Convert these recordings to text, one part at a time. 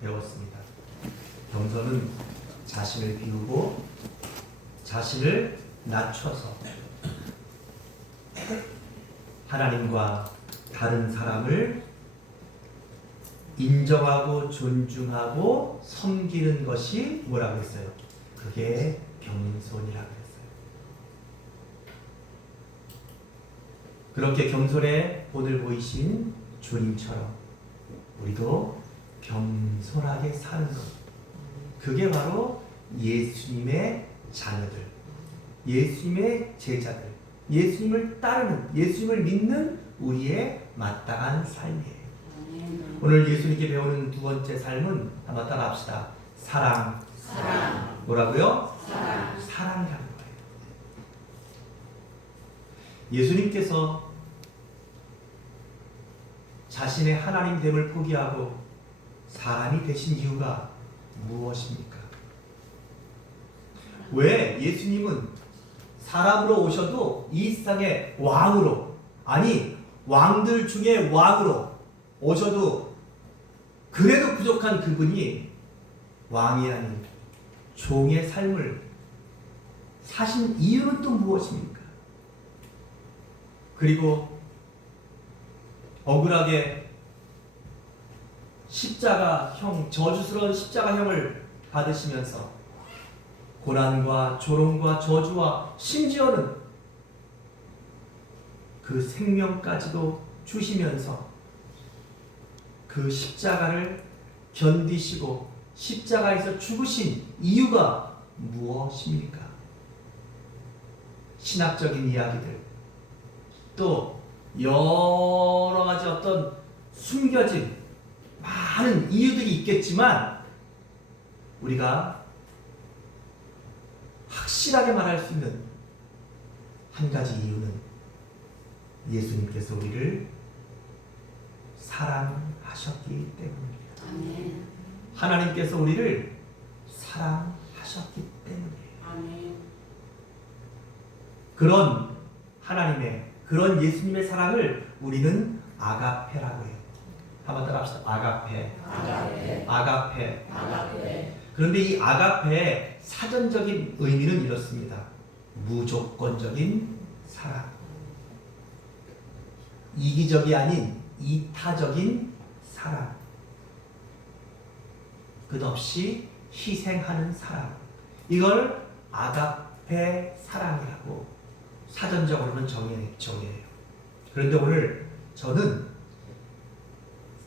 배웠습니다. 겸손은 자신을 비우고 자신을 낮춰서 하나님과 다른 사람을 인정하고 존중하고 섬기는 것이 뭐라고 했어요? 그게 겸손이라고 했어요. 그렇게 겸손의 본을 보이신 주님처럼 우리도 겸손하게 사는 것, 그게 바로 예수님의 자녀들, 예수님의 제자들, 예수님을 따르는, 예수님을 믿는 우리의 마땅한 삶이에요. 오늘 예수님께 배우는 두 번째 삶은 한번 따라합시다. 사랑. 뭐라고요? 사랑이라는 거예요. 예수님께서 자신의 하나님됨을 포기하고 사람이 되신 이유가 무엇입니까? 왜 예수님은 사람으로 오셔도 이 세상의 왕으로, 아니 왕들 중에 왕으로 오셔도 그래도 부족한 그분이 왕이 아닌 종의 삶을 사신 이유는 또 무엇입니까? 그리고 억울하게 십자가형, 저주스러운 십자가형을 받으시면서 고난과 조롱과 저주와 심지어는 그 생명까지도 주시면서 그 십자가를 견디시고 십자가에서 죽으신 이유가 무엇입니까? 신학적인 이야기들, 또 여러 가지 어떤 숨겨진 많은 이유들이 있겠지만 우리가 확실하게 말할 수 있는 한 가지 이유는 예수님께서 우리를 사랑하셨기 때문입니다. 아멘. 하나님께서 우리를 사랑하셨기 때문이에요. 아멘. 그런 하나님의, 그런 예수님의 사랑을 우리는 아가페라고 해요. 한번 따라합시다. 아가페. 아가페. 아가페. 아가페. 그런데 이 아가페의 사전적인 의미는 이렇습니다. 무조건적인 사랑. 이기적이 아닌 이타적인 사랑. 끝없이 희생하는 사랑. 이걸 아가페 사랑이라고 사전적으로는 정의해요. 그런데 오늘 저는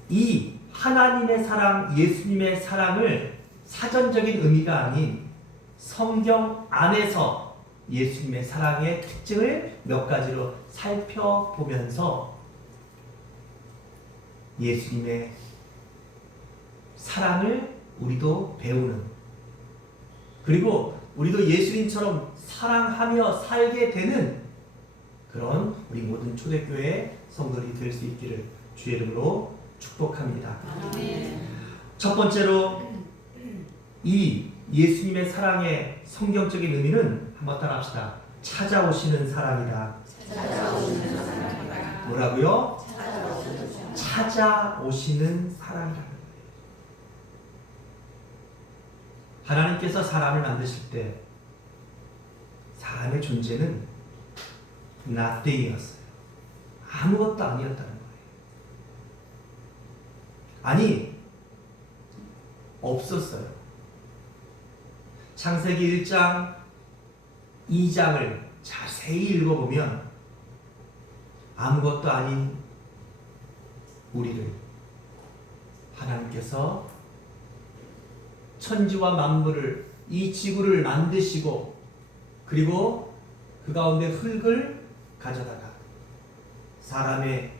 이 하나님의 사랑, 예수님의 사랑을 사전적인 의미가 아닌 성경 안에서 예수님의 사랑의 특징을 몇 가지로 살펴보면서 예수님의 사랑을 우리도 배우는, 그리고 우리도 예수님처럼 사랑하며 살게 되는 그런 우리 모든 초대교회 성도들이 될 수 있기를 주의 이름으로 축복합니다. 아멘. 첫 번째로 이 예수님의 사랑의 성경적인 의미는 한번 따라합시다. 찾아오시는 사랑이다. 찾아오시는 사랑이다. 뭐라고요? 찾아오시는 사랑. 찾아오시는 사랑이라는 거예요. 하나님께서 사람을 만드실 때 사람의 존재는 nothing이었어요. 아무것도 아니었다는 거예요. 아니, 없었어요. 창세기 1장, 2장을 자세히 읽어보면 아무것도 아닌 우리를 하나님께서 천지와 만물을, 이 지구를 만드시고, 그리고 그 가운데 흙을 가져다가 사람의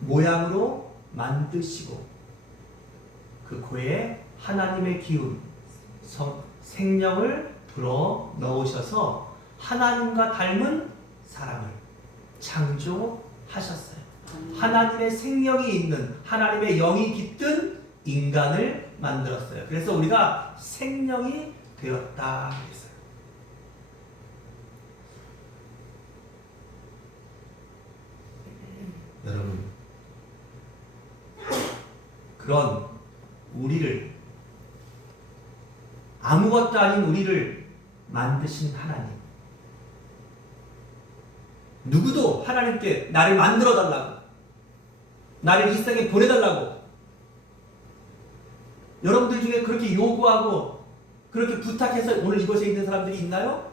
모양으로 만드시고, 그 코에 하나님의 기운, 생명을 불어 넣으셔서 하나님과 닮은 사람을 창조하셨어요. 하나님의 생명이 있는, 하나님의 영이 깃든 인간을 만들었어요. 그래서 우리가 생명이 되었다 그랬어요. 여러분, 그런 우리를, 아무것도 아닌 우리를 만드신 하나님. 누구도 하나님께 나를 만들어 달라고, 나를 이 세상에 보내달라고, 여러분들 중에 그렇게 요구하고 그렇게 부탁해서 오늘 이곳에 있는 사람들이 있나요?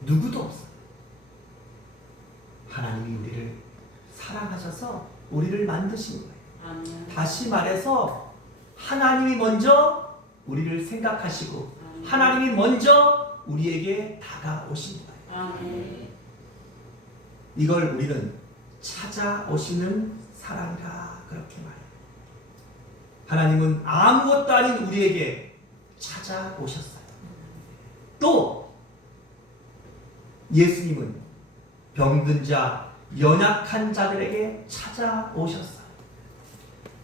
누구도 없어요. 하나님이 우리를 사랑하셔서 우리를 만드신 거예요. 아멘. 다시 말해서 하나님이 먼저 우리를 생각하시고 하나님이 먼저 우리에게 다가오신 거예요. 아멘. 이걸 우리는 찾아오시는 사랑이라 그렇게 말해요. 하나님은 아무것도 아닌 우리에게 찾아오셨어요. 또 예수님은 병든 자, 연약한 자들에게 찾아오셨어요.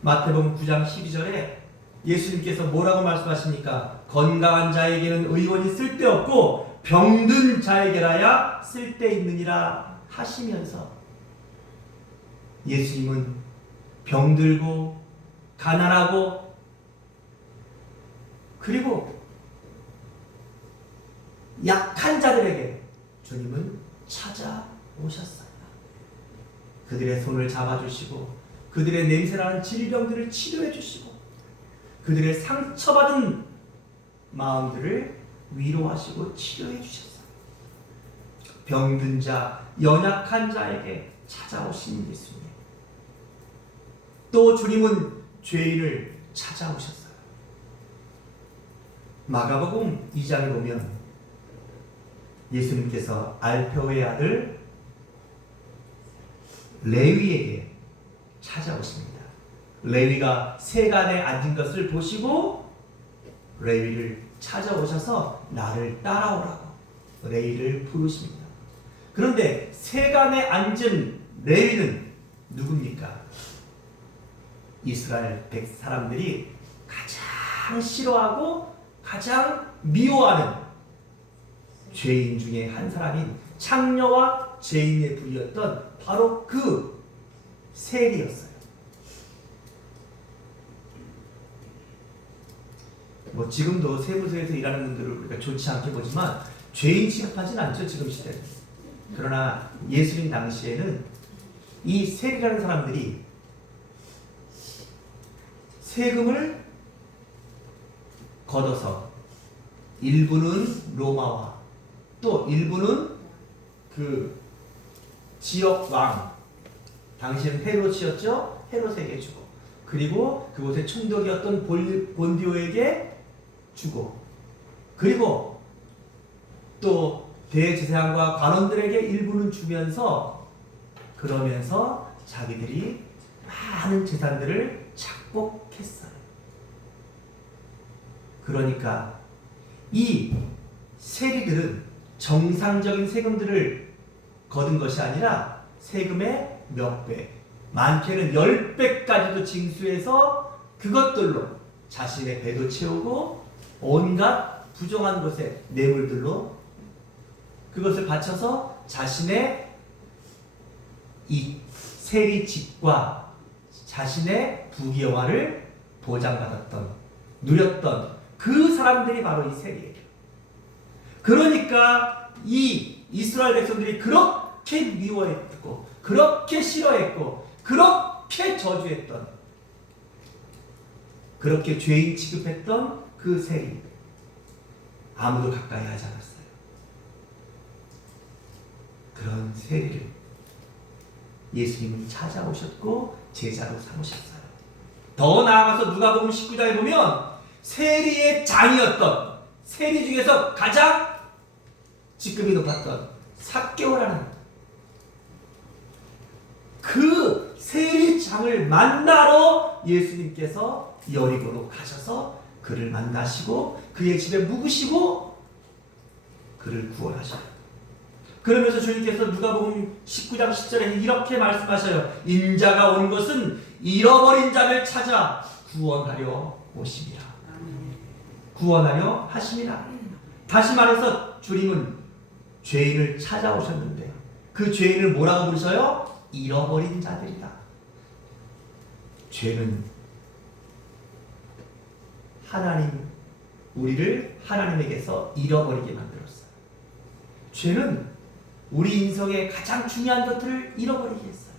마태복음 9장 12절에 예수님께서 뭐라고 말씀하십니까? 건강한 자에게는 의원이 쓸데없고 병든 자에게라야 쓸데있느니라 하시면서 예수님은 병들고 가난하고 그리고 약한 자들에게 주님은 찾아오셨어요. 그들의 손을 잡아주시고 그들의 냄새나는 질병들을 치료해 주시고 그들의 상처받은 마음들을 위로하시고 치료해 주셨어요. 병든 자, 연약한 자에게 찾아오신 예수님. 또 주님은 죄인을 찾아오셨어요. 마가복음 2장에 보면 예수님께서 알페오의 아들 레위에게 찾아오십니다. 레위가 세간에 앉은 것을 보시고 레위를 찾아오셔서 나를 따라오라고 레위를 부르십니다. 그런데 세간에 앉은 레위는 누굽니까? 이스라엘 사람들이 가장 싫어하고 가장 미워하는 죄인 중에 한 사람인 창녀와 죄인의 부류였던 바로 그 세리였어요. 뭐 지금도 세무서에서 일하는 분들을 우리가 좋지 않게 보지만 죄인 취급하지는 않죠, 지금 시대는. 그러나 예수님 당시에는 이 세리라는 사람들이 세금을 걷어서 일부는 로마와 또 일부는 그 지역 왕, 당시에는 헤롯이었죠. 헤롯에게 주고 그리고 그곳의 총독이었던 본디오에게 주고 그리고 또 대제사장과 관원들에게 일부는 주면서 그러면서 자기들이 많은 재산들을 착복했어요. 그러니까 이 세리들은 정상적인 세금들을 거둔 것이 아니라 세금의 몇 배, 많게는 10배까지도 징수해서 그것들로 자신의 배도 채우고 온갖 부정한 것의 뇌물들로 그것을 바쳐서 자신의 이 세리직과 자신의 부귀영화를 보장받았던, 누렸던 그 사람들이 바로 이 세리예요. 그러니까 이 이스라엘 백성들이 그렇게 미워했고 그렇게 싫어했고 그렇게 저주했던 그렇게 죄인 취급했던 그 세리 아무도 가까이 하지 않았어요. 그런 세리를 예수님은 찾아오셨고 제자로 삼으셨어요. 더 나아가서 누가복음 19장에 보면 세리의 장이었던 세리 중에서 가장 직급이 높았던 삭개오라는 그 세리장을 만나러 예수님께서 여리고로 가셔서 그를 만나시고 그의 집에 묵으시고 그를 구원하셔요. 그러면서 주님께서 누가복음 19장 10절에 이렇게 말씀하셔요. 인자가 온 것은 잃어버린 자를 찾아 구원하려 오심이라. 구원하려 하심이라. 다시 말해서 주님은 죄인을 찾아오셨는데 그 죄인을 뭐라고 부르셔요? 잃어버린 자들이다. 죄는 우리를 하나님에게서 잃어버리게 만들었어요. 죄는 우리 인생의 가장 중요한 것들을 잃어버리게 했어요.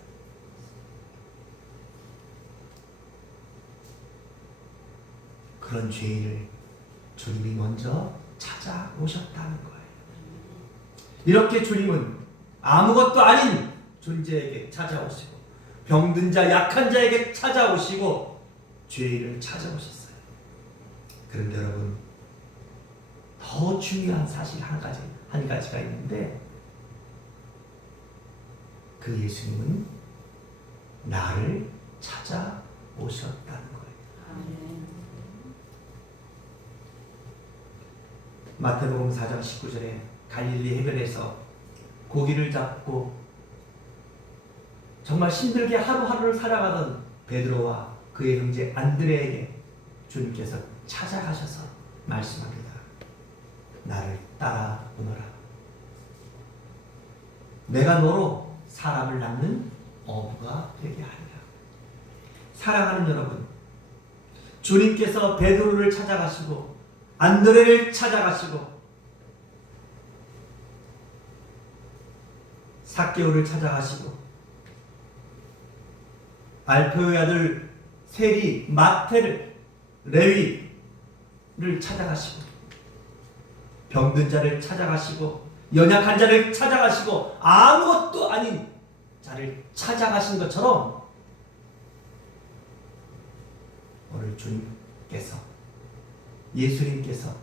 그런 죄인을 주님이 먼저 찾아오셨다는 거예요. 이렇게 주님은 아무것도 아닌 존재에게 찾아오시고 병든 자, 약한 자에게 찾아오시고 죄인을 찾아오셨어요. 그런데 여러분, 더 중요한 사실 한 가지가 있는데, 그 예수님은 나를 찾아오셨다는 거예요. 마태복음 4장 19절에 갈릴리 해변에서 고기를 잡고 정말 힘들게 하루하루를 살아가던 베드로와 그의 형제 안드레에게 주님께서 찾아가셔서 말씀합니다. 나를 따라오너라. 내가 너로 사람을 낳는 어부가 되게 하리라. 사랑하는 여러분, 주님께서 베드로를 찾아가시고 안드레를 찾아가시고 삭개오를 찾아가시고 알페오의 아들 세리, 마태를, 레위를 찾아가시고 병든 자를 찾아가시고 연약한 자를 찾아가시고 아무것도 아닌 자를 찾아가신 것처럼 오늘 주님께서, 예수님께서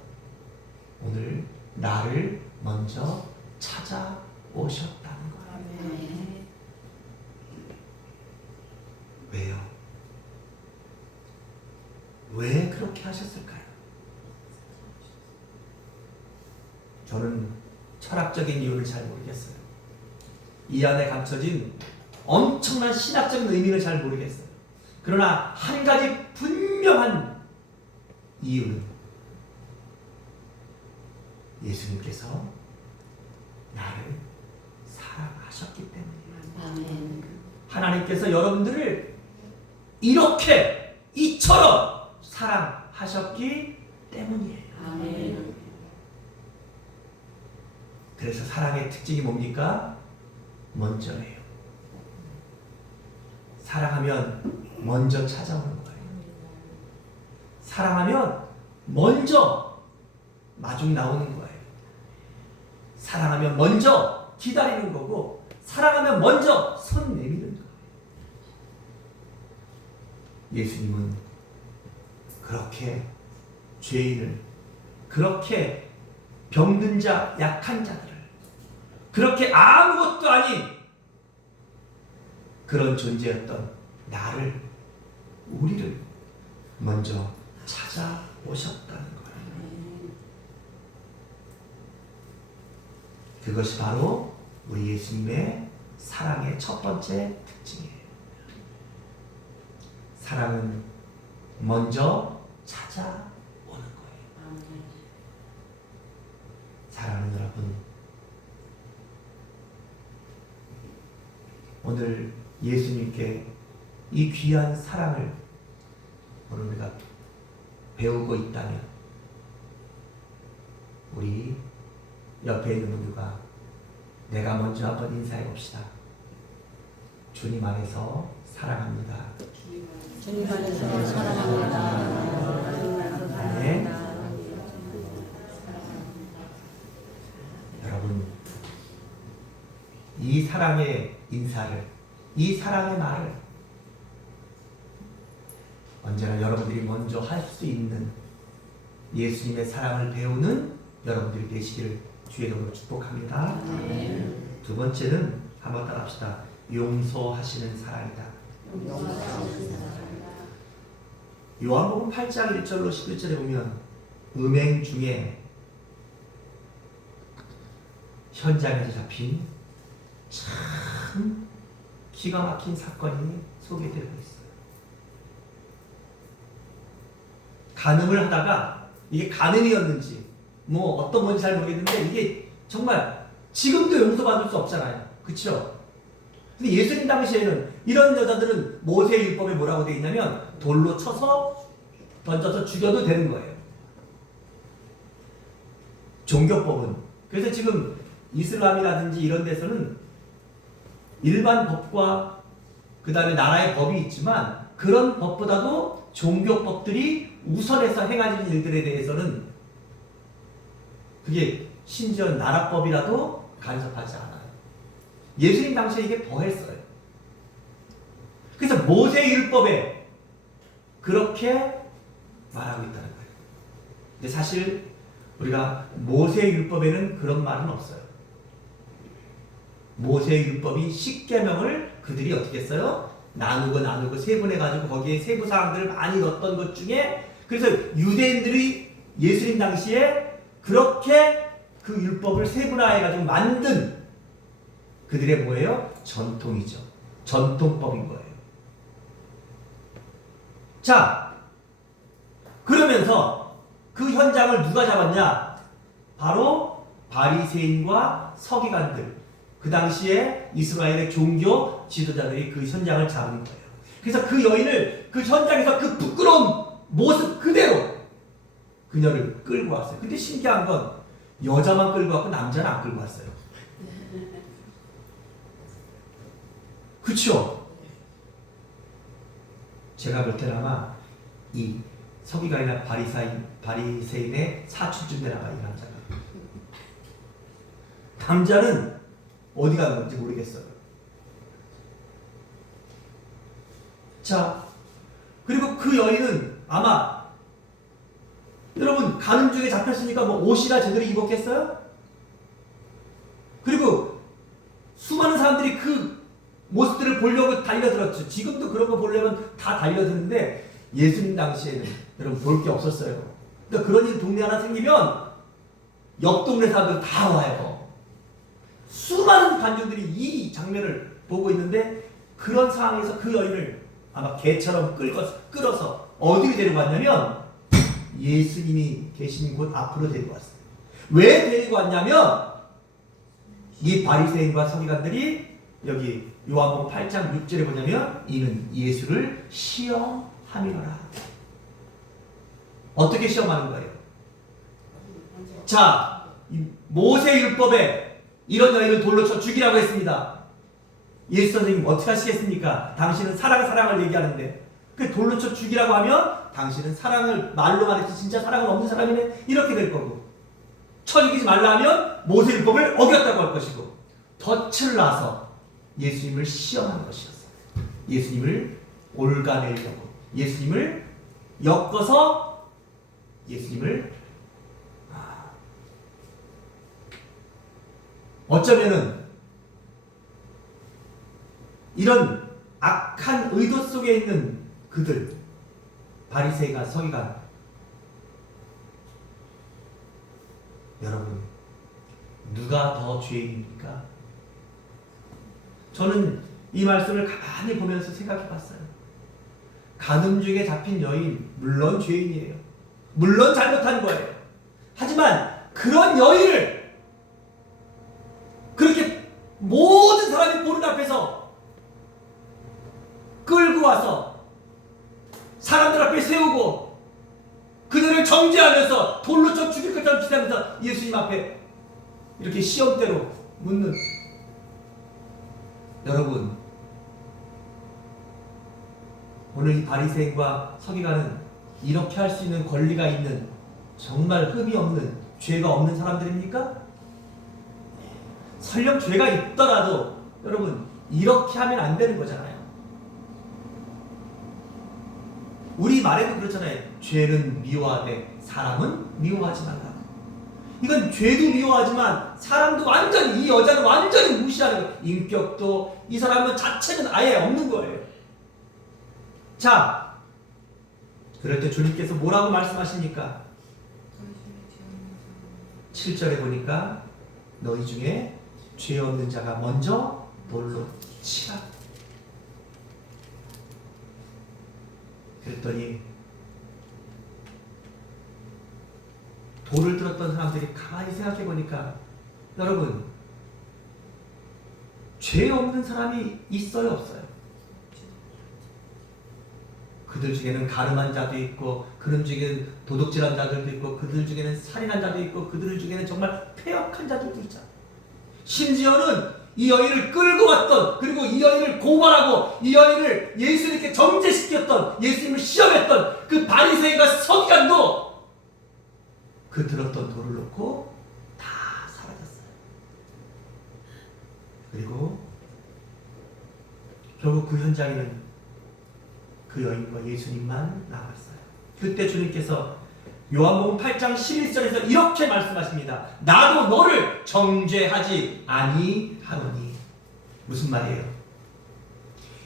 오늘 나를 먼저 찾아오셨다는 거예요. 왜요? 왜 그렇게 하셨을까요? 저는 철학적인 이유를 잘 모르겠어요. 이 안에 감춰진 엄청난 신학적인 의미를 잘 모르겠어요. 그러나 한 가지 분명한 이유는 예수님께서 나를 사랑하셨기 때문이에요. 하나님께서 여러분들을 이렇게 이처럼 사랑하셨기 때문이에요. 그래서 사랑의 특징이 뭡니까? 먼저예요. 사랑하면 먼저 찾아오는 거예요. 사랑하면 먼저 마중 나오는 거예요. 사랑하면 먼저 기다리는 거고, 사랑하면 먼저 손 내미는 거예요. 예수님은 그렇게 죄인을, 그렇게 병든 자, 약한 자들을, 그렇게 아무것도 아닌 그런 존재였던 나를, 우리를 먼저 찾아오셨다는 거예요. 그것이 바로 우리 예수님의 사랑의 첫 번째 특징이에요. 사랑은 먼저 찾아오는 거예요. 사랑하는 여러분, 오늘 예수님께 이 귀한 사랑을 오늘 우리가 배우고 있다면, 우리 옆에 있는 분들과 내가 먼저 한번 인사해 봅시다. 주님 안에서 사랑합니다. 주님 안에서 사랑합니다. 네. 여러분, 이 사랑의 인사를, 이 사랑의 말을 언제나 여러분들이 먼저 할 수 있는 예수님의 사랑을 배우는 여러분들이 되시기를 주의 이름으로 축복합니다. 두 번째는 한번 따라합시다. 용서하시는 사랑이다. 요한복음 8장 1절로 11절에 보면 음행 중에 현장에서 잡힌 참 기가 막힌 사건이 소개되고 있어요. 간음을 하다가 이게 간음이었는지 뭐 어떤 건지 잘 모르겠는데 이게 정말 지금도 용서받을 수 없잖아요. 그렇죠? 근데 예수님 당시에는 이런 여자들은 모세의 율법에 뭐라고 되어 있냐면 돌로 쳐서 던져서 죽여도 되는 거예요. 종교법은 그래서 지금 이슬람이라든지 이런 데서는 일반 법과 그 다음에 나라의 법이 있지만 그런 법보다도 종교법들이 우선해서 행하는 일들에 대해서는 그게 심지어 나라법이라도 간섭하지 않아요. 예수님 당시에 이게 더했어요. 그래서 모세율법에 그렇게 말하고 있다는 거예요. 근데 사실 우리가 모세율법에는 그런 말은 없어요. 모세율법이 10계명을 그들이 어떻게 했어요? 나누고 세분해가지고 거기에 세부 사항들을 많이 넣었던 것 중에 그래서 유대인들이 예수님 당시에 그렇게 그 율법을 세분화해가지고 만든 그들의 뭐예요? 전통이죠. 전통법인 거예요. 자, 그러면서 그 현장을 누가 잡았냐? 바로 바리새인과 서기관들. 그 당시에 이스라엘의 종교 지도자들이 그 현장을 잡은 거예요. 그래서 그 여인을 그 현장에서 그 부끄러운 모습 그대로 그녀를 끌고 왔어요. 근데 신기한 건 여자만 끌고 왔고 남자는 안 끌고 왔어요. 그쵸? 제가 볼 때는 아마 이 서기관이나 바리새인의 사촌쯤 되나 봐요, 이 남자가. 남자는 어디 간 건지 모르겠어요. 자, 그리고 그 여인은 아마 여러분 가는 중에 잡혔으니까 뭐 옷이나 제대로 입었겠어요? 그리고 수많은 사람들이 그 모습들을 보려고 달려들었죠. 지금도 그런 거 보려면 다 달려드는데 예수님 당시에는 여러분 볼 게 없었어요. 그러니까 그런 일 동네 하나 생기면 옆 동네 사람들 다 와요. 수많은 관중들이 이 장면을 보고 있는데 그런 상황에서 그 여인을 아마 개처럼 끌어서 어디로 데리고 왔냐면 예수님이 계신 곳 앞으로 데리고 왔어요. 왜 데리고 왔냐면 이 바리새인과 서기관들이 여기 요한복음 8장 6절에 보냐면 이는 예수를 시험함이로라. 어떻게 시험하는 거예요? 자, 모세율법에 이런 여인을 돌로 쳐 죽이라고 했습니다. 예수 선생님 어떻게 하시겠습니까? 당신은 사랑을 얘기하는데 그 돌로 쳐 죽이라고 하면 당신은 사랑을 말로 말했지 진짜 사랑은 없는 사람이네 이렇게 될 거고, 쳐 죽이지 말라 하면 모세율법을 어겼다고 할 것이고, 덫을 놔서 예수님을 시험한 것이었어요. 예수님을 올가내려고, 예수님을 엮어서 예수님을 어쩌면은 이런 악한 의도 속에 있는 그들, 바리새인과 서기관, 여러분 누가 더 죄인입니까? 저는 이 말씀을 가만히 보면서 생각해 봤어요. 간음죄에 잡힌 여인 물론 죄인이에요. 물론 잘못한 거예요. 하지만 그런 여인을 그렇게 모든 사람이 보는 앞에서 끌고 와서 사람들 앞에 세우고 그들을 정죄하면서 돌로 쳐 죽일 것처럼 기대하면서 예수님 앞에 이렇게 시험대로 묻는, 여러분 오늘 이 바리새인과 서기관은 이렇게 할 수 있는 권리가 있는 정말 흠이 없는 죄가 없는 사람들입니까? 설령 죄가 있더라도 여러분 이렇게 하면 안 되는 거잖아요. 우리 말에도 그렇잖아요. 죄는 미워하되 사람은 미워하지 말라. 이건 죄도 미워하지만 사람도 완전히, 이 여자는 완전히 무시하는 거예요. 인격도 이 사람은 자체는 아예 없는 거예요. 자, 그럴 때 주님께서 뭐라고 말씀하십니까? 7절에 보니까 너희 중에 죄 없는 자가 먼저 돌로 치라. 그랬더니 돌을 들었던 사람들이 가만히 생각해 보니까 여러분 죄 없는 사람이 있어요, 없어요? 그들 중에는 가늠한 자도 있고, 그들 중에는 도둑질한 자들도 있고, 그들 중에는 살인한 자도 있고, 그들 중에는 정말 패역한 자들도 있잖아. 심지어는 이 여인을 끌고 왔던, 그리고 이 여인을 고발하고 이 여인을 예수님께 정죄시켰던, 예수님을 시험했던 그 바리새인과 서기관도 그 들었던 돌을 놓고 다 사라졌어요. 그리고 결국 그 현장에는 그 여인과 예수님만 남았어요. 그때 주님께서 요한복음 8장 11절에서 이렇게 말씀하십니다. 나도 너를 정죄하지 아니하노니. 무슨 말이에요?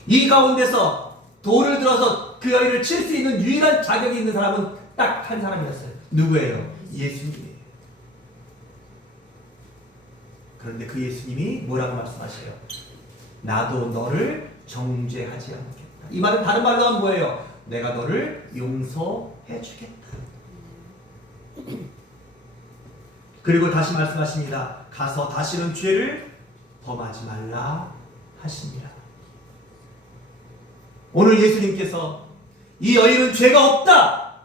이 가운데서 돌을 들어서 그 여인을 칠 수 있는 유일한 자격이 있는 사람은 딱 한 사람이었어요. 누구예요? 예수님이에요. 그런데 그 예수님이 뭐라고 말씀하셔요? 나도 너를 정죄하지 않겠다. 이 말은 다른 말로 하면 뭐예요? 내가 너를 용서해 주겠다. 그리고 다시 말씀하십니다. 가서 다시는 죄를 범하지 말라 하십니다. 오늘 예수님께서 이 여인은 죄가 없다,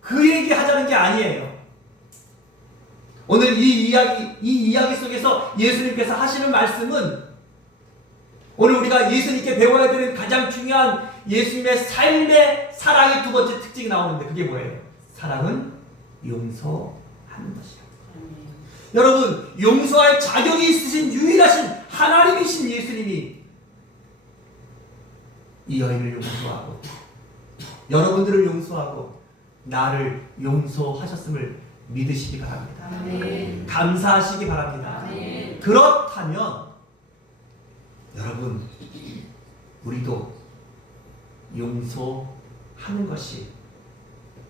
그 얘기하자는 게 아니에요. 오늘 이 이야기 속에서 예수님께서 하시는 말씀은 오늘 우리가 예수님께 배워야 되는 가장 중요한 예수님의 삶의 사랑의 두 번째 특징이 나오는데, 그게 뭐예요? 사랑은 용서하는 것이요. 여러분, 용서할 자격이 있으신 유일하신 하나님이신 예수님이 이 여인을 용서하고 여러분들을 용서하고 나를 용서하셨음을 믿으시기 바랍니다. 아멘. 감사하시기 바랍니다. 아멘. 그렇다면 여러분, 우리도 용서하는 것이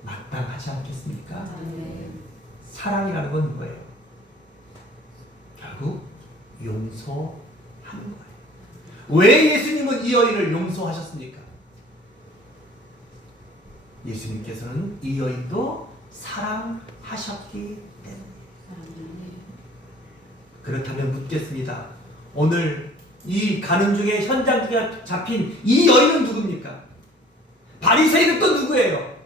마땅하지 않겠습니까? 아멘. 사랑이라는 건 뭐예요? 결국 용서하는 거예요. 왜 예수님은 이 여인을 용서하셨습니까? 예수님께서는 이 여인도 사랑하셨기 때문에. 그렇다면 묻겠습니다. 오늘 이 가늠 중에 현장에 잡힌 이 여인은 누굽니까? 바리새인은 또 누구예요?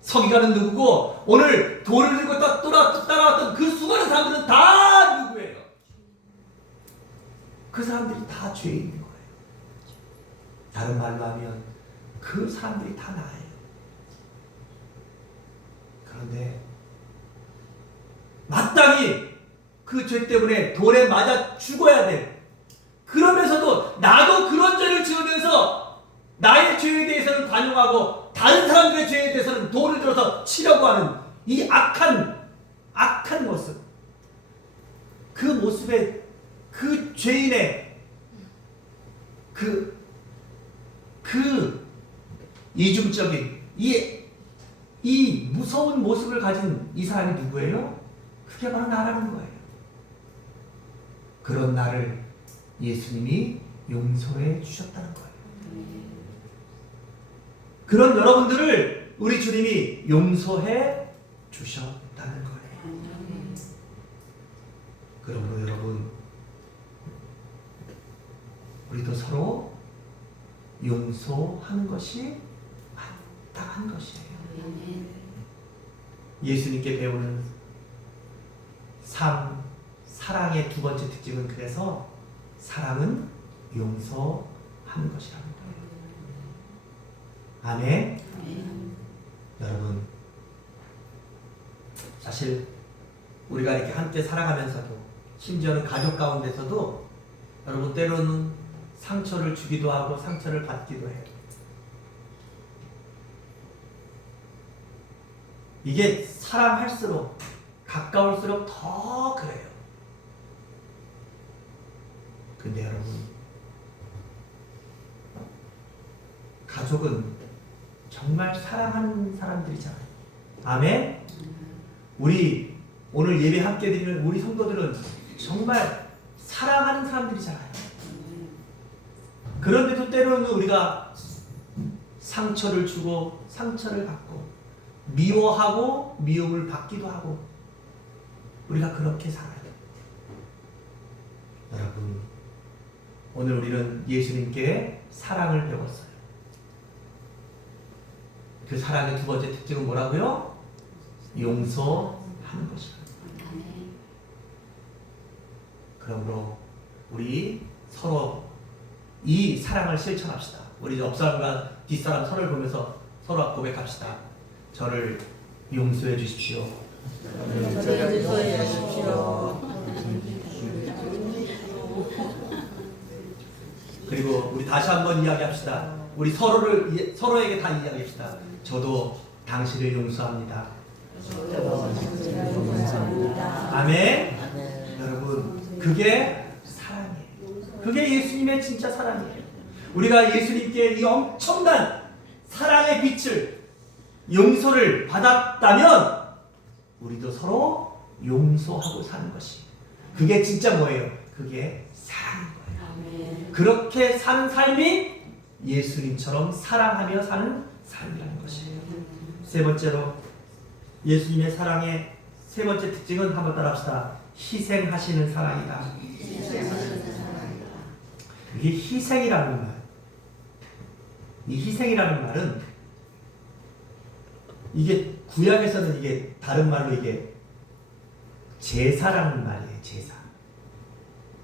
서기관은 누구고, 오늘 돌을 들고 따라왔던 그 수많은 사람들은 다 누구예요? 그 사람들이 다 죄인인 거예요. 다른 말로 하면 그 사람들이 다 나예요. 그런데 마땅히 그 죄 때문에 돌에 맞아 죽어야 돼. 그러면서도 나도 그런 죄를 지으면서 나의 죄에 대해서는 관용하고 다른 사람들의 죄에 대해서는 돌을 들어서 치려고 하는 이 악한 모습, 그 모습에 그 죄인의 그 이중적인 이 무서운 모습을 가진 이 사람이 누구예요? 그게 바로 나라는 거예요. 그런 나를 예수님이 용서해 주셨다는 거예요. 그런 여러분들을 우리 주님이 용서해 주셨다는 거예요. 그러므로 여러분, 우리도 서로 용서하는 것이 마땅한 것이에요. 예수님께 배우는 사랑의 두 번째 특징은 그래서 사랑은 용서하는 것이라는 거예요. 아멘. 여러분, 사실 우리가 이렇게 함께 살아가면서도, 심지어는 가족 가운데서도 여러분 때로는 상처를 주기도 하고 상처를 받기도 해요. 이게 사랑할수록, 가까울수록 더 그래요. 근데 여러분, 가족은 정말 사랑하는 사람들이잖아요. 아멘? 우리 오늘 예배 함께 드리는 우리 성도들은 정말 사랑하는 사람들이잖아요. 그런데도 때로는 우리가 상처를 주고 상처를 받고 미워하고 미움을 받기도 하고 우리가 그렇게 살아요. 여러분, 오늘 우리는 예수님께 사랑을 배웠어요. 그 사랑의 두 번째 특징은 뭐라고요? 용서하는 것이다. 그러므로 우리 서로 이 사랑을 실천합시다. 우리 옆 사람과 뒷사람 서로를 보면서 서로 고백합시다. 저를 용서해 주십시오. 저를 용서해 주십시오. 그리고 우리 다시 한번 이야기합시다. 우리 서로에게 다 이야기합시다. 저도 당신을 용서합니다. 아멘. 여러분, 그게 사랑이에요. 그게 예수님의 진짜 사랑이에요. 우리가 예수님께 이 엄청난 사랑의 빛을, 용서를 받았다면 우리도 서로 용서하고 사는 것이, 그게 진짜 뭐예요? 그게 사랑인 거예요. 그렇게 사는 삶이 예수님처럼 사랑하며 사는 삶이라는 것이에요. 세 번째로 예수님의 사랑의 세 번째 특징은 한번 따라합시다. 희생하시는 사랑이다. 이게 희생이라는 말, 이 희생이라는 말은 이게 구약에서는 이게 다른 말로 이게 제사라는 말이에요. 제사,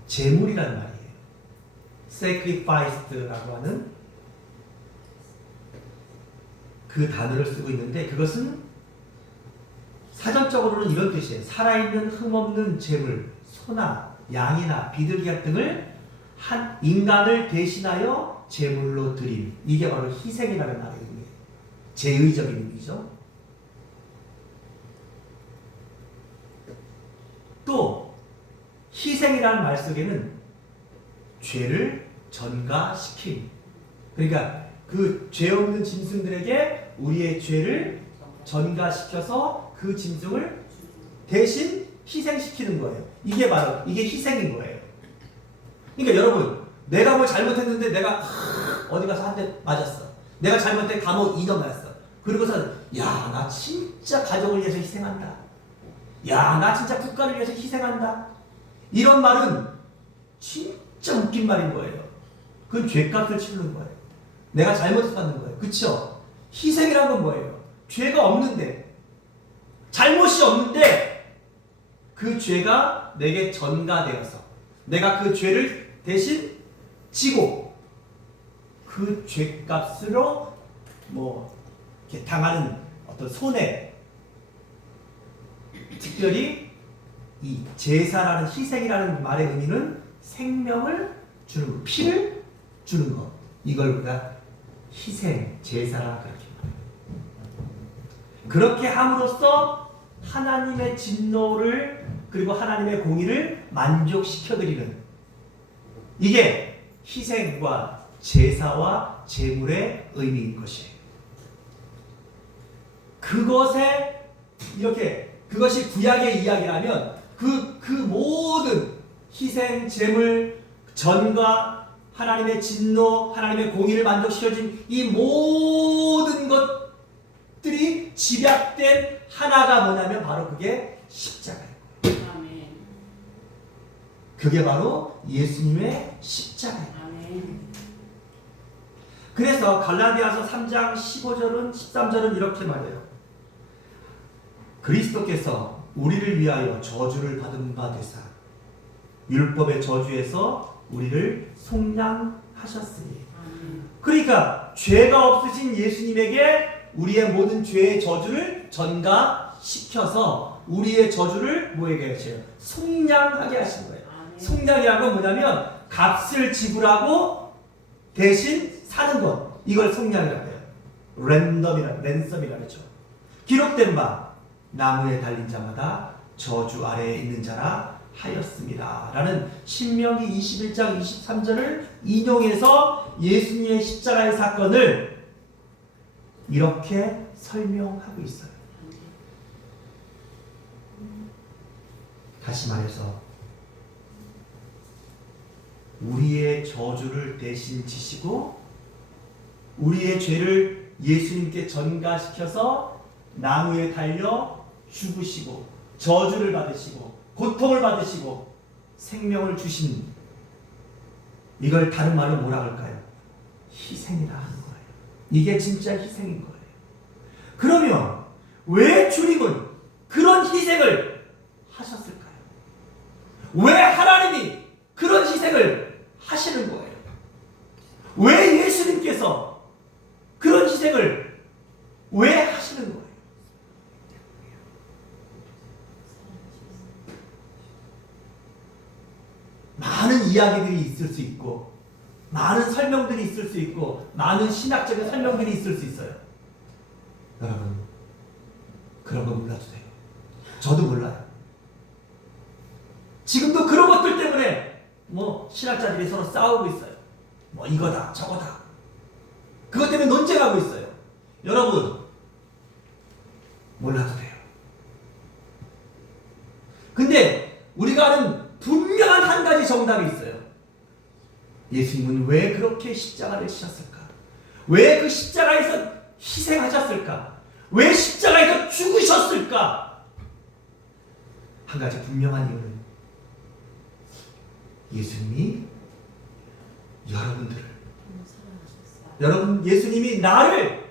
제물이라는 말이에요. sacrificed라고 하는 그 단어를 쓰고 있는데, 그것은 사전적으로는 이런 뜻이에요. 살아있는 흠없는 제물, 소나 양이나 비둘기 등을 한 인간을 대신하여 제물로 드림. 이게 바로 희생이라는 말의 의미예요. 제의적인 의미죠. 또 희생이라는 말 속에는 죄를 전가시킴. 그러니까 그 죄 없는 짐승들에게 우리의 죄를 전가시켜서 그 짐승을 대신 희생시키는 거예요. 이게 바로 이게 희생인 거예요. 그러니까 여러분, 내가 뭘 잘못했는데 내가 어디 가서 한 대 맞았어. 내가 잘못해 감옥 2년 갔어. 그리고서 야, 나 진짜 가족을 위해서 희생한다. 야, 나 진짜 국가를 위해서 희생한다. 이런 말은 진짜 웃긴 말인 거예요. 그건 죄값을 치르는 거예요. 내가 잘못했다는 거예요. 그쵸? 희생이란 건 뭐예요? 죄가 없는데, 잘못이 없는데 그 죄가 내게 전가되어서 내가 그 죄를 대신 지고 그 죄값으로 뭐 이렇게 당하는 어떤 손해, 특별히 이 제사라는 희생이라는 말의 의미는 생명을 주는 것, 피를 주는 것, 이걸 우리가 희생, 제사라 그렇게 말해요. 그렇게 함으로써 하나님의 진노를 그리고 하나님의 공의를 만족시켜드리는, 이게 희생과 제사와 제물의 의미인 것이에요. 그것에 이렇게 그것이 구약의 이야기라면 그 모든 희생, 제물, 전과 하나님의 진노, 하나님의 공의를 만족시켜준 이 모든 것들이 집약된 하나가 뭐냐면 바로 그게 십자가예요. 그게 바로 예수님의 십자가예요. 그래서 갈라디아서 3장 15절은 13절은 이렇게 말해요. 그리스도께서 우리를 위하여 저주를 받은 바 되사 율법의 저주에서 우리를 속량하셨으니. 그러니까 죄가 없으신 예수님에게 우리의 모든 죄의 저주를 전가시켜서 우리의 저주를 뭐에게 하셔요? 속량하게 하신 거예요. 속량이라는 건 뭐냐면 값을 지불하고 대신 사는 것, 이걸 속량이라고 해요. 랜섬이라고 그러죠. 기록된 바 나무에 달린 자마다 저주 아래에 있는 자라 하였습니다 라는 신명기 21장 23절을 인용해서 예수님의 십자가의 사건을 이렇게 설명하고 있어요. 다시 말해서 우리의 저주를 대신 지시고 우리의 죄를 예수님께 전가시켜서 나무에 달려 죽으시고 저주를 받으시고 고통을 받으시고 생명을 주신, 이걸 다른 말로 뭐라 할까요? 희생이라 하는 거예요. 이게 진짜 희생인 거예요. 그러면 왜 주님은 그런 희생을 하셨을까요? 왜 하나님이 그런 희생을 하시는 거예요? 왜 예수님께서 그런 희생을 왜 하시는 거예요? 많은 이야기들이 있을 수 있고, 많은 설명들이 있을 수 있고, 많은 신학적인 설명들이 있을 수 있어요. 여러분, 그런 거 몰라도 돼요. 저도 몰라요. 지금도 그런 것들 때문에 신학자들이 서로 싸우고 있어요. 이거다 저거다. 그것 때문에 논쟁하고 있어요. 여러분, 몰라도 돼요. 근데 우리가 아는 분명한 한 가지 정답이 있어요. 예수님은 왜 그렇게 십자가를 지셨을까? 왜 그 십자가에서 희생하셨을까? 왜 십자가에서 죽으셨을까? 한 가지 분명한 이유는 예수님이 여러분, 예수님이 나를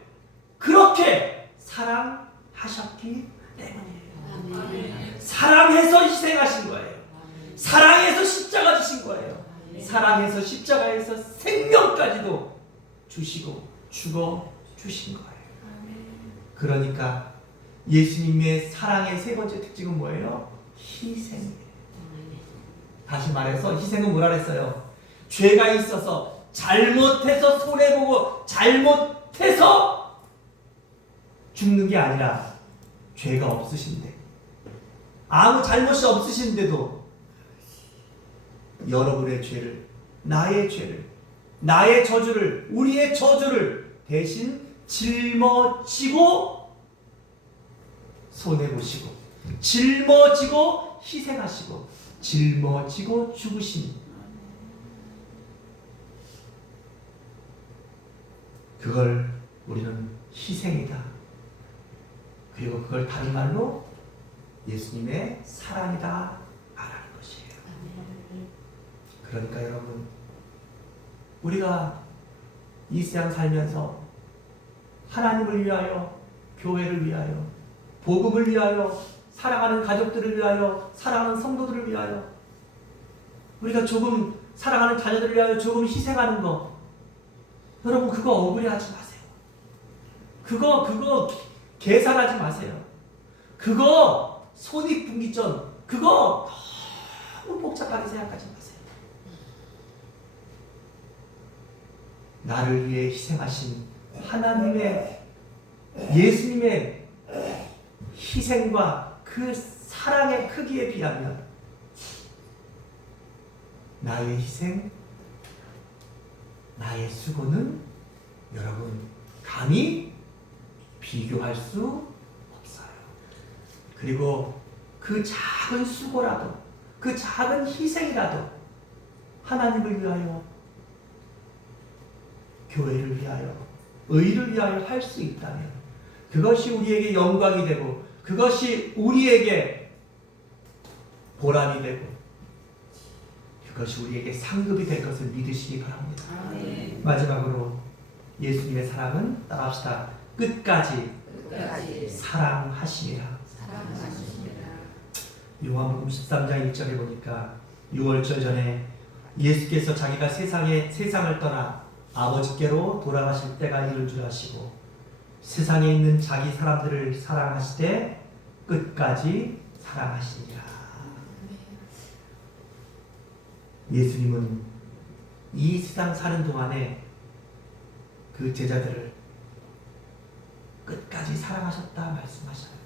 그렇게 사랑하셨기 때문이에요. 사랑해서 희생하신 거예요. 사랑해서 십자가 지신 거예요. 사랑해서 십자가에서 생명까지도 주시고 죽어 주신 거예요. 그러니까 예수님의 사랑의 세 번째 특징은 뭐예요? 희생이에요. 다시 말해서 희생은 뭐라 그랬어요? 죄가 있어서 잘못해서 손해보고 잘못해서 죽는 게 아니라 죄가 없으신데, 아무 잘못이 없으신데도 여러분의 죄를, 나의 죄를, 나의 저주를, 우리의 저주를 대신 짊어지고 손해보시고, 짊어지고 희생하시고, 짊어지고 죽으신, 그걸 우리는 희생이다. 그리고 그걸 다른 말로 예수님의 사랑이다 말하는 것이에요. 그러니까 여러분, 우리가 이 세상 살면서 하나님을 위하여, 교회를 위하여, 복음을 위하여, 사랑하는 가족들을 위하여, 사랑하는 성도들을 위하여, 우리가 조금 사랑하는 자녀들을 위하여 조금 희생하는 거, 여러분 그거 억울해하지 마세요. 그거 계산하지 마세요. 그거 손익분기점, 그거 너무 복잡하게 생각하지 마세요. 나를 위해 희생하신 하나님의, 예수님의 희생과 그 사랑의 크기에 비하면 나의 희생, 나의 수고는 여러분 감히 비교할 수 없어요. 그리고 그 작은 수고라도, 그 작은 희생이라도 하나님을 위하여, 교회를 위하여, 의를 위하여 할 수 있다면 그것이 우리에게 영광이 되고, 그것이 우리에게 보람이 되고, 그것이 우리에게 상급이 될 것을 믿으시기 바랍니다. 마지막으로 예수님의 사랑은 따라합시다. 끝까지 사랑하시리라. 요한복음 13장 1절에 보니까 6월절 전에 예수께서 자기가 세상을 떠나 아버지께로 돌아가실 때가 이른 줄 아시고 세상에 있는 자기 사람들을 사랑하시되 끝까지 사랑하시니라. 예수님은 이 세상 사는 동안에 그 제자들을 끝까지 사랑하셨다 말씀하셔요.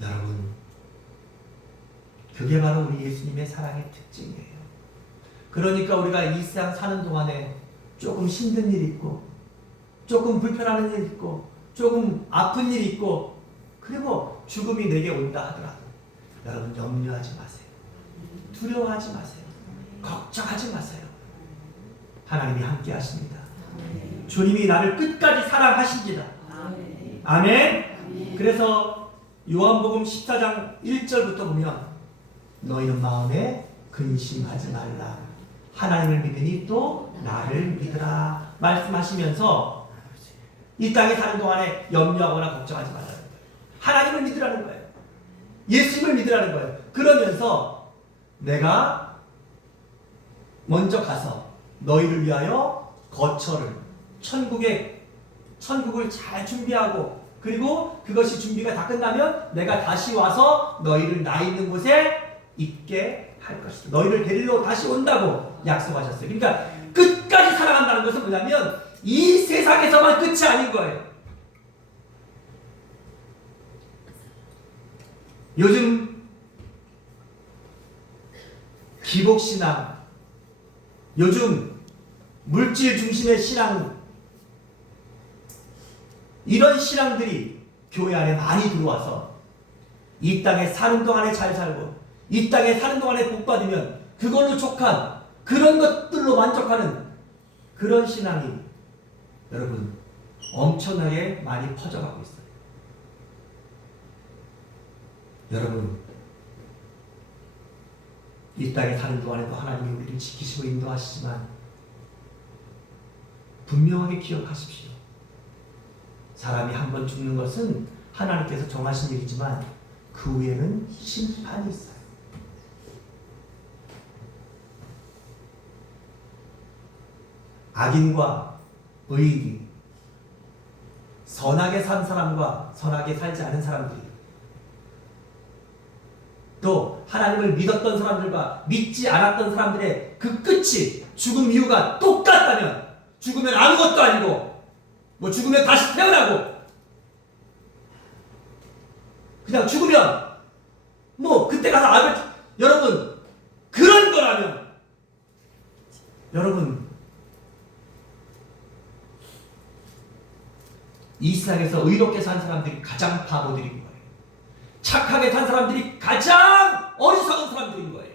여러분, 그게 바로 우리 예수님의 사랑의 특징이에요. 그러니까 우리가 이 세상 사는 동안에 조금 힘든 일이 있고, 조금 불편한 일이 있고, 조금 아픈 일이 있고, 그리고 죽음이 내게 온다 하더라도 여러분 염려하지 마세요. 두려워하지 마세요. 걱정하지 마세요. 하나님이 함께 하십니다. 주님이 나를 끝까지 사랑하십니다. 아멘. 그래서 요한복음 14장 1절부터 보면 너희는 마음에 근심하지 말라. 하나님을 믿으니 또 나를 믿으라 말씀하시면서 이 땅에 사는 동안에 염려하거나 걱정하지 말라는 거예요. 하나님을 믿으라는 거예요. 예수님을 믿으라는 거예요. 그러면서 내가 먼저 가서 너희를 위하여 거처를 천국을 잘 준비하고, 그리고 그것이 준비가 다 끝나면 내가 다시 와서 너희를 나 있는 곳에 있게 할 것이다. 너희를 데리러 다시 온다고 약속하셨어요. 그러니까 끝까지 사랑한다는 것은 뭐냐면 이 세상에서만 끝이 아닌 거예요. 요즘 기복신앙, 요즘 물질 중심의 신앙, 이런 신앙들이 교회 안에 많이 들어와서 이 땅에 사는 동안에 잘 살고 이 땅에 사는 동안에 복 받으면 그걸로 족한, 그런 것들로 만족하는 그런 신앙이 여러분 엄청나게 많이 퍼져가고 있어요. 여러분, 이 땅에 사는 동안에도 하나님이 우리를 지키시고 인도하시지만 분명하게 기억하십시오. 사람이 한 번 죽는 것은 하나님께서 정하신 일이지만 그 후에는 심판이 있어요. 악인과 의인이, 선하게 산 사람과 선하게 살지 않은 사람들이, 또 하나님을 믿었던 사람들과 믿지 않았던 사람들의 그 끝이, 죽음 이유가 똑같다면, 죽으면 아무것도 아니고 뭐 죽으면 다시 태어나고, 그냥 죽으면 뭐 그때 가서 여러분, 그런 거라면 여러분, 이 세상에서 의롭게 산 사람들이 가장 바보들인 거예요. 착하게 산 사람들이 가장 어리석은 사람들인 거예요.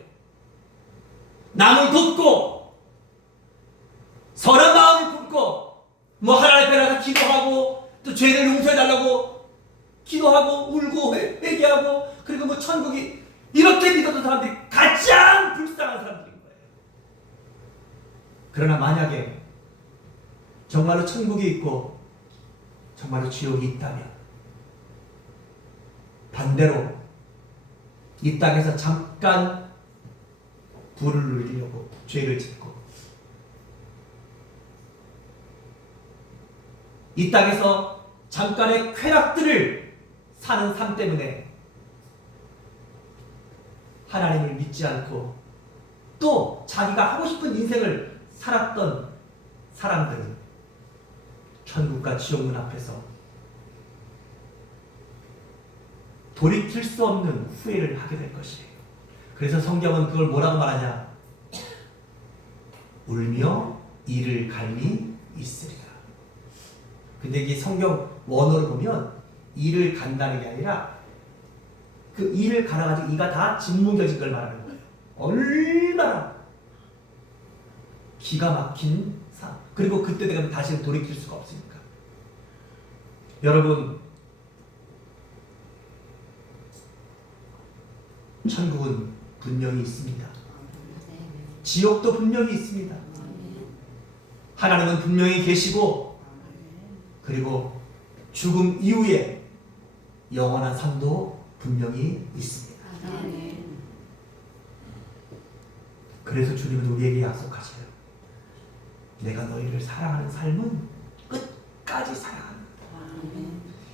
남을 돕고 선한 마음을 품고 뭐 하나님 앞에 나가서 기도하고 또 죄를 용서해달라고 기도하고 울고 회개하고, 그리고 뭐 천국이, 이렇게 믿었던 사람들이 가장 불쌍한 사람들인 거예요. 그러나 만약에 정말로 천국이 있고 정말로 지옥이 있다면 반대로 이 땅에서 잠깐 부를 누리려고 죄를 짓고 이 땅에서 잠깐의 쾌락들을 사는 삶 때문에 하나님을 믿지 않고 또 자기가 하고 싶은 인생을 살았던 사람들은 천국과 지옥문 앞에서 돌이킬 수 없는 후회를 하게 될 것이에요. 그래서 성경은 그걸 뭐라고 말하냐? 울며 이를 갈미 있으리라. 근데 이게 성경 원어를 보면 이를 간다는 게 아니라 그 이를 갈아가지고 이가 다 짓뭉겨진 걸 말하는 거예요. 얼마나 기가 막힌 삶. 그리고 그때 되면 다시는 돌이킬 수가 없으니까. 여러분, 천국은 분명히 있습니다. 지옥도 분명히 있습니다. 하나님은 분명히 계시고, 그리고 죽음 이후에 영원한 삶도 분명히 있습니다. 그래서 주님은 우리에게 약속하셔요. 내가 너희를 사랑하는 삶은 끝까지 사랑한다.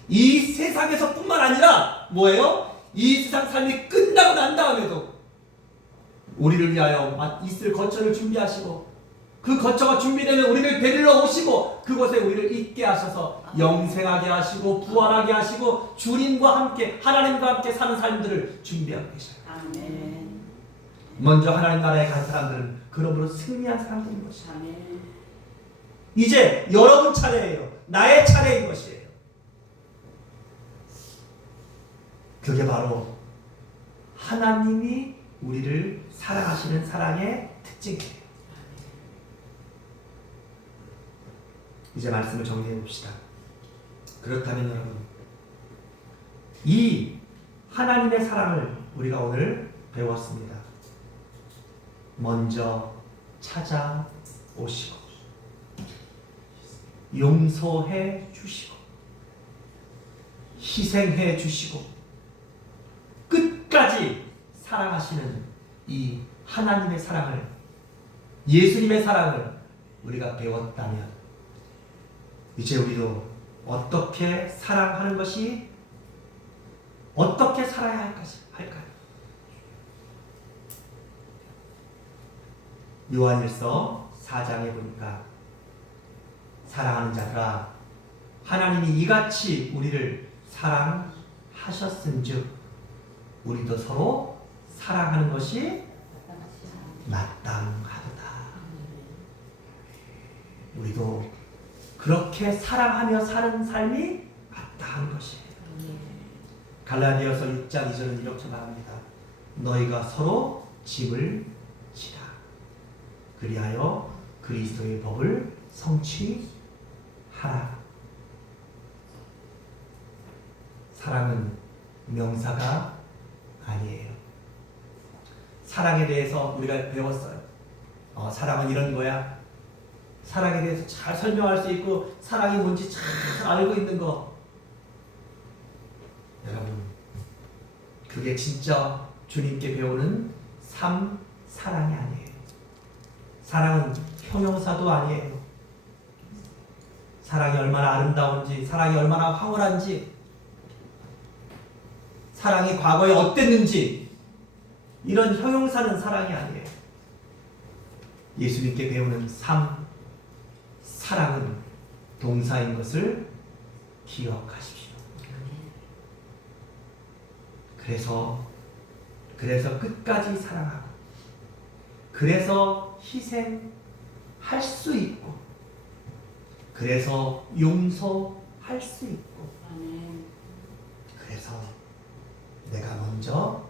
이 세상에서 뿐만 아니라 뭐예요? 이 세상 삶이 끝나고 난 다음에도 우리를 위하여 있을 거처를 준비하시고, 그 거처가 준비되면 우리를 데리러 오시고 그곳에 우리를 있게 하셔서 영생하게 하시고 부활하게 하시고 주님과 함께, 하나님과 함께 사는 삶들을 준비하고 계셔요. 아멘. 먼저 하나님 나라에 간 사람들은 그러므로 승리한 사람들인 것이에요. 아멘. 이제 여러분 차례예요. 나의 차례인 것이에요. 그게 바로 하나님이 우리를 사랑하시는 사랑의 특징이에요. 이제 말씀을 정리해 봅시다. 그렇다면 여러분, 이 하나님의 사랑을 우리가 오늘 배웠습니다. 먼저 찾아오시고 용서해 주시고 희생해 주시고 끝까지 사랑하시는 이 하나님의 사랑을, 예수님의 사랑을 우리가 배웠다면 이제 우리도 어떻게 사랑하는 것이, 어떻게 살아야 할까요? 요한일서 4장에 보니까 사랑하는 자들아 하나님이 이같이 우리를 사랑하셨은즉 우리도 서로 사랑하는 것이 마땅하도다. 우리도 그렇게 사랑하며 사는 삶이 마땅한 것이에요. 갈라디아서 6장 2절은 이렇게 말합니다. 너희가 서로 짐을 지라. 그리하여 그리스도의 법을 성취하라. 사랑은 명사가 아니에요. 사랑에 대해서 우리가 배웠어요. 사랑은 이런 거야. 사랑에 대해서 잘 설명할 수 있고 사랑이 뭔지 잘 알고 있는 거. 여러분, 그게 진짜 주님께 배우는 사랑이 아니에요. 사랑은 형용사도 아니에요. 사랑이 얼마나 아름다운지, 사랑이 얼마나 황홀한지, 사랑이 과거에 어땠는지, 이런 형용사는 사랑이 아니에요. 예수님께 배우는 사랑은 동사인 것을 기억하십시오. 그래서 끝까지 사랑하고, 그래서 희생할 수 있고, 그래서 용서할 수 있고, 그래서 내가 먼저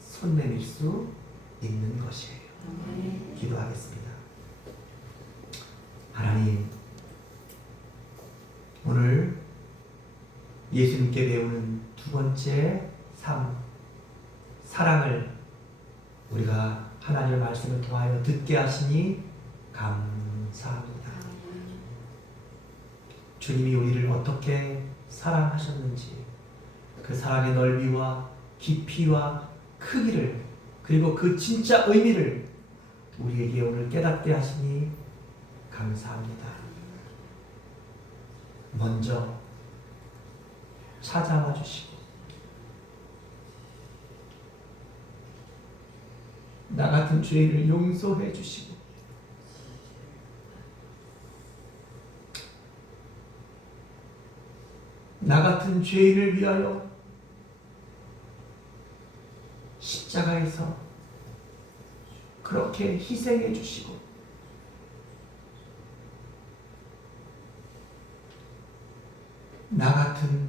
손 내밀 수 있는 것이에요. 기도하겠습니다. 하나님, 오늘 예수님께 배우는 두 번째 사랑을 우리가 하나님의 말씀을 통하여 듣게 하시니 감사합니다. 주님이 우리를 어떻게 사랑하셨는지, 그 사랑의 넓이와 깊이와 크기를, 그리고 그 진짜 의미를 우리에게 오늘 깨닫게 하시니 감사합니다. 먼저 찾아와 주시고, 나 같은 죄인을 용서해 주시고, 나 같은 죄인을 위하여 십자가에서 그렇게 희생해 주시고, 나 같은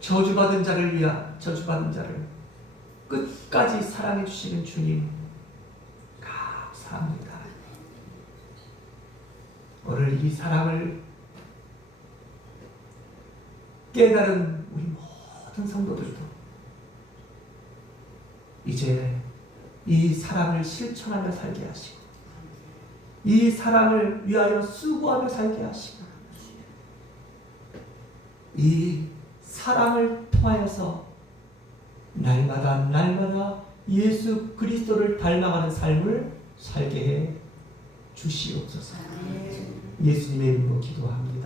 저주받은 자를 끝까지 사랑해 주시는 주님 감사합니다. 오늘 이 사랑을 깨달은 우리 모든 성도들도 이제 이 사랑을 실천하며 살게 하시고, 이 사랑을 위하여 수고하며 살게 하시고, 이 사랑을 통하여서 날마다 예수 그리스도를 닮아가는 삶을 살게 해 주시옵소서. 예수님의 이름으로 기도합니다.